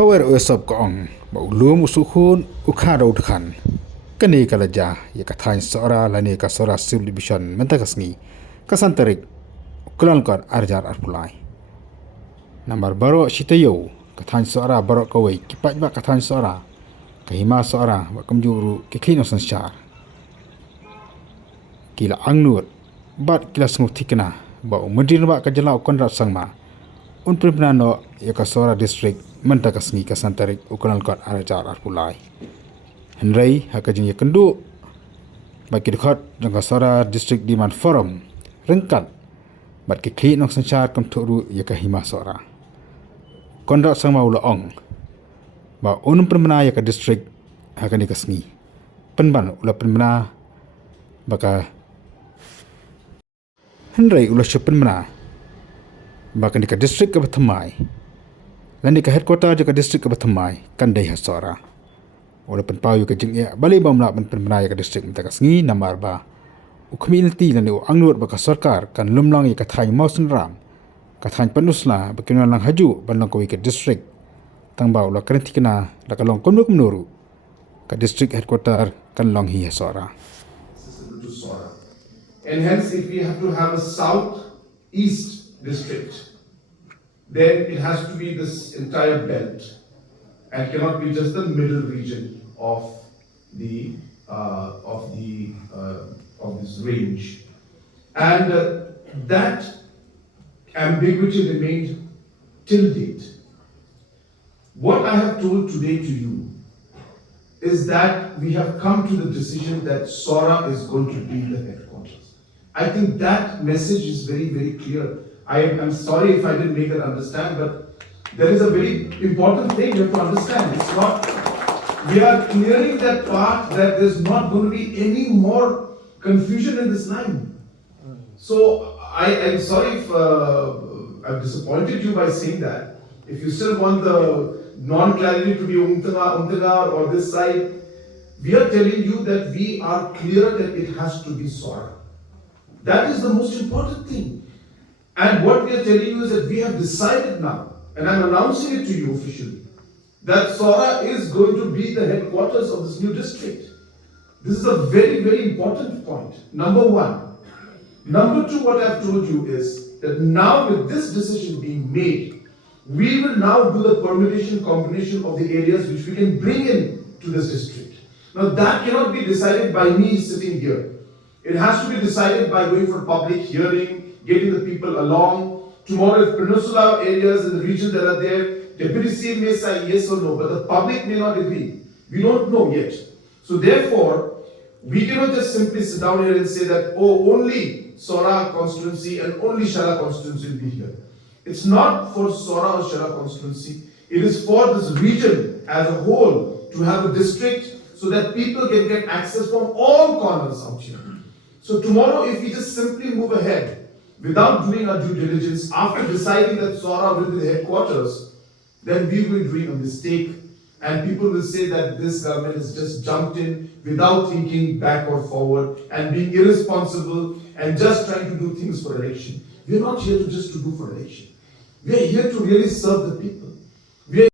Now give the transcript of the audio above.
power usap kaong ba ulum usukhun ukha daud khan kani kalaja ya kathain Sohra lani ka Sohra civil division mentagasngi kasantarik kulan kor arjar arpulai nambar baro sitayo kathain Sohra baro kawai kipat ba kathain Sohra kahima Sohra ba kamjuru kiklino sansyar kila angnur bat kila snguk thikna ba umdir ba kajala konrat sangma pynbna no ya ka Sohra district mentagasngi kasantarik ukulan kor arjar arpulai Henry hakajing ya kendu bagi dekat dengan Sohra district demand forum rengkat bat kikli nok sanchar kam thuru ya kahima Sohra konrak sangma ula ong ba pynbna ya ka district hakani kasngi penban ula pynbna baka Henry ula pynbna baka ni ka district ka bathamai lani ka headquarter ja ka district ka bathamai kandai ha Sohra walaupun payu ka jingya bali bamla pynbna ya ka district mentagasngi namar ba community lani angnur ba ka sarkar kan lumlang ya ka thai mausun ram ka thai panusla ba kinwa lang haju banlang ko ka district tangba ula karentikna la ka long konuk menuru ka district headquarter kan long hi Sohra and hence if we have to have a south east district then it has to be this entire belt and cannot be just the middle region of the of this range, and that ambiguity remained till date. What I have told today to you is that we have come to the decision that Sohra is going to be the headquarters. I think that message is very, very clear. I'm sorry if I didn't make that understand, but there is a very important thing you have to understand. It's not, we are clearing that part that there's not going to be any more confusion in this line. So I'm sorry if I've disappointed you by saying that. If you still want the non-clarity to be umtaga or this side, we are telling you that we are clear that it has to be Sohra. That is the most important thing. And what we are telling you is that we have decided now, and I'm announcing it to you officially, that Sohra is going to be the headquarters of this new district. This is a very, very important point. Number one. Number two, what I've told you is that now with this decision being made, we will now do the permutation combination of the areas which we can bring in to this district. Now that cannot be decided by me sitting here. It has to be decided by going for public hearing, getting the people along. Tomorrow, if peninsula areas in the region that are there, Deputy CM may say yes or no, but the public may not agree. We don't know yet. So therefore, we cannot just simply sit down here and say that, oh, only Sohra constituency and only Shala constituency will be here. It's not for Sohra or Shala constituency. It is for this region as a whole to have a district so that people can get access from all corners out here. So tomorrow, if we just simply move ahead without doing our due diligence, after deciding that Sohra will be the headquarters, then we will be doing a mistake, and people will say that this government has just jumped in without thinking back or forward and being irresponsible and just trying to do things for election. We are not here to just to do for election. We are here to really serve the people.